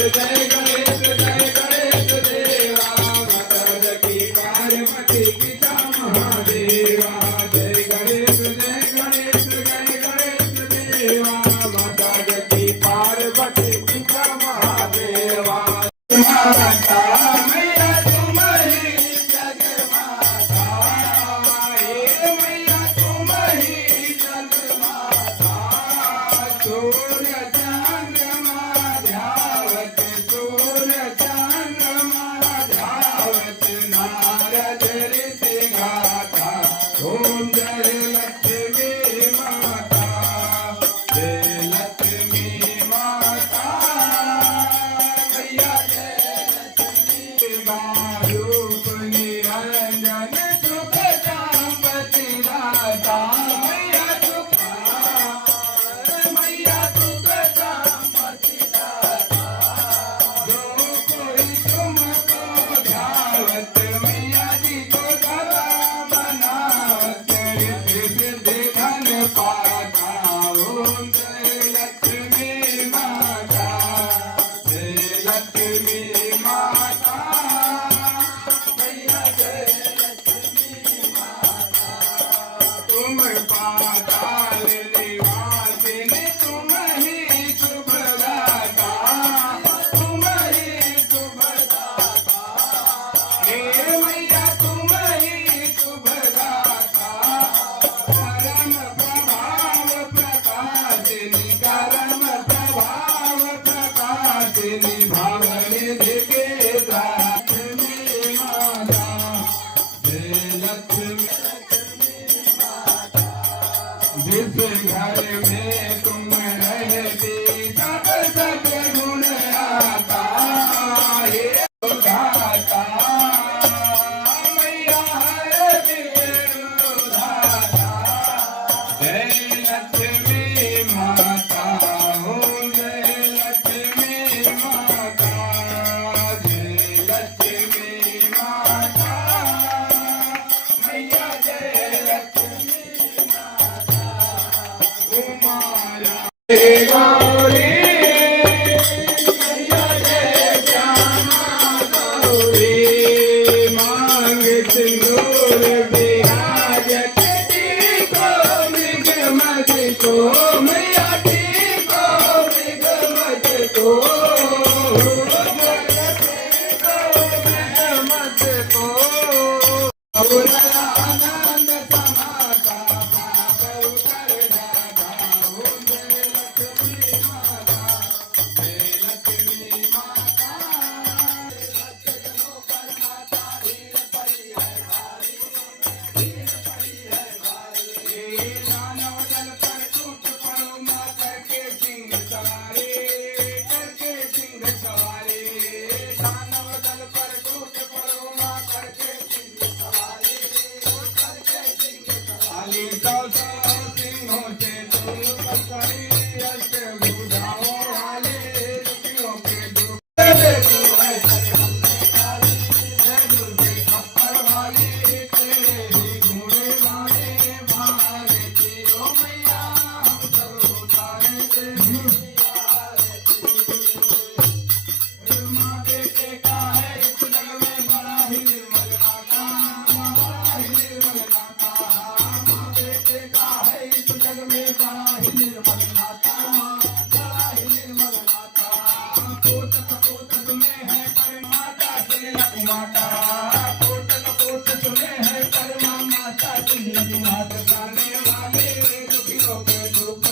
जय गणेश देवा माता की पार्वती पिता महादेवा जय गणेश देवा माता की पार्वती पिता महादेवा माता मैया तुम ही जगमाता हे मैया तुम ही जगमाता सूर्य चंद्रमा ध्यावत सूर्य चंद्रमा ध्यावत नारद ऋषि गाथा ओम जय लक्ष्मी माता जय लक्ष्मी माता मैया रूप निरंजन सुख संपत्ति दाता मैया सुख संपत्ति दाता जो कोई तुमको ध्यावत मैया जी को सदा बनावत रिद्धि सिद्धि धन पाता ओम जय लक्ष्मी माता जय लक्ष्मी माता मैया जय लक्ष्मी माता तुम पाताल निवासिनी तुम ही शुभदाता तुम ही शुभदाता हे मैया तुम ही शुभदाता परम प्रभाव प्रकाशिनी परम प्रभाव प्रकाशिनी भावनिधि के लक्ष्मी माता जय लक्ष्मी जिस घर में तुम रहती सब गुण आता हे दाता मैया हर दिल दाता जय लक्ष्मी माता हो जय लक्ष्मी माता जय लक्ष्मी माता मैया जय लक्ष्मी माता उमाया गौरी मैया जय श्यामा गौरी मांग सिंदूर बिराजत टीको मृगमत को मैया टीको मृगमत को मृगमत को और आनंद समाता पाप उतर जाता ओम जय लक्ष्मी माता जय लक्ष्मी माता भक्तजनों पर माता भीड़ पड़ी है भारी दानव दल पर टूट पड़ो माँ करके सिंह सवारी दानव दल पर टूट पड़ो माँ करके सिंह सवारी सौ सौ सिंहों से तुम पकड़ी अष्टभुजाओं वाले रुपयों के दुख खप्पर वाली तेरे ही घोड़े वाले भारती ओ मैया हम सब उतारे से माँ बेटे का है इस जग में बड़ा ही निर्मल नाता बड़ा ही निर्मल नाता माँ बेटे का है इस जग में बड़ा ही निर्मल नाता बड़ा ही निर्मल नाता कोटक में है पर माता तिलक माता कोटक में है पर माता तिलक माता जाने वाले दुखियों के दुख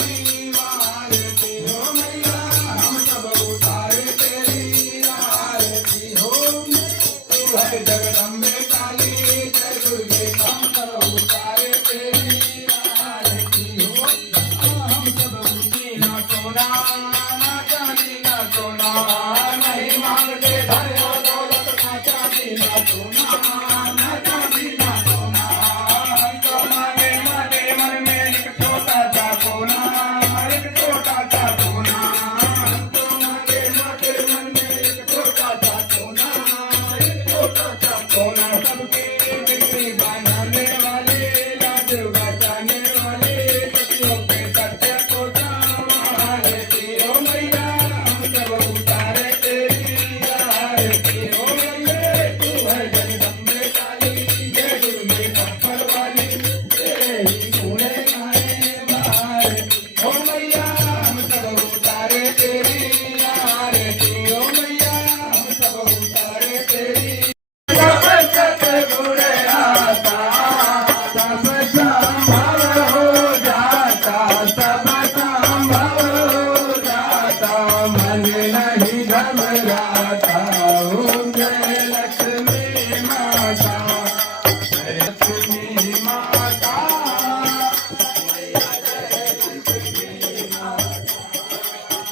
निवारती हो मैया हम सब उतारे तेरी आरती हो तू है जगदम्बे काली जय दुर्गे हम सब उतारे तेरी आरती हो हम सब ऊँची ना सोना ना चांदी ना सोना नहीं मांगते धन और दौलत ना चाहते नहीं घबराता ओम जय लक्ष्मी माता जय लक्ष्मी माता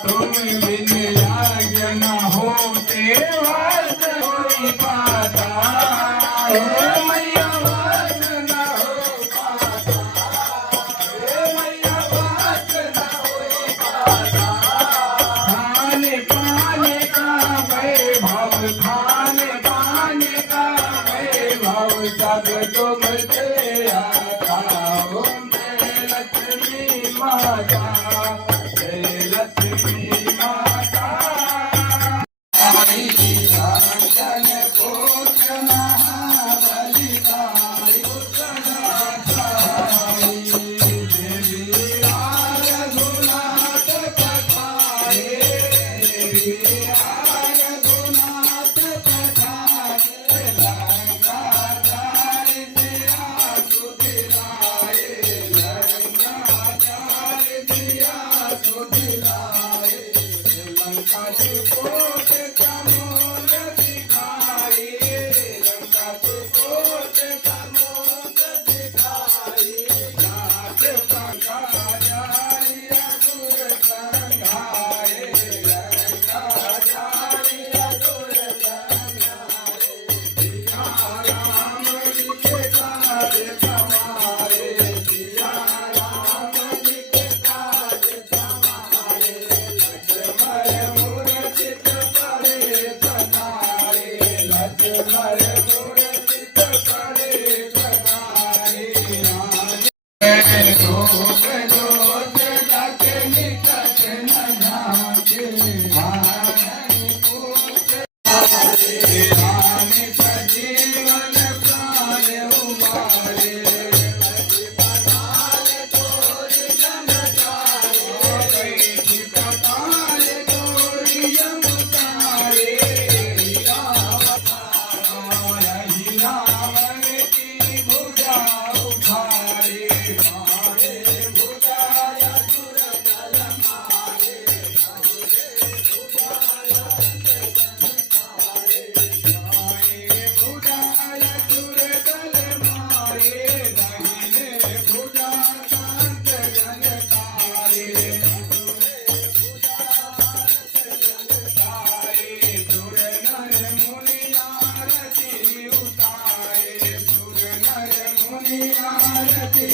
तुम बिन आज्ञा न होते वास कोई पाता हे मैया वास न हो पाता हे मैया वास न हो पाता खाने पाने का वैभव खाने पाने का वैभव सब तुमसे आता ओम जय लक्ष्मी माता जय लक्ष्मी माता आई राजन कोट महाबलिदाई उत्तराधारी देवी रघुनाथ पठाए देवी रघुनाथ पठाए लंका जाय दिया सुधिराए लंका जाय दिया सुधिराए लंका से कोट कमोद दिखाई लंका से कोट कमोद दिखाई नाथ पंखा जाय असुर संघाए लंका जाय असुर संघाए सिया राम जी के काज समारे सिया राम जी के काज समारे लक्ष्मण मूर्छित पड़े बनाए लक्ष्मण मूर्छित पड़े बनाए रोग दोष लग निकट न झाके मानन पूत रानी सजीवन प्राण उबारे पताल तोरी जमतारे कैसी पताल तोरी जमतारे रावण की भुजा उखाड़े मारे भुजा असुर दल मारे भुजा असुर दल मारे दाहिने भुजा कांत जन तारे सुर नर मुनि आरती उतारे सुर नर मुनि आरती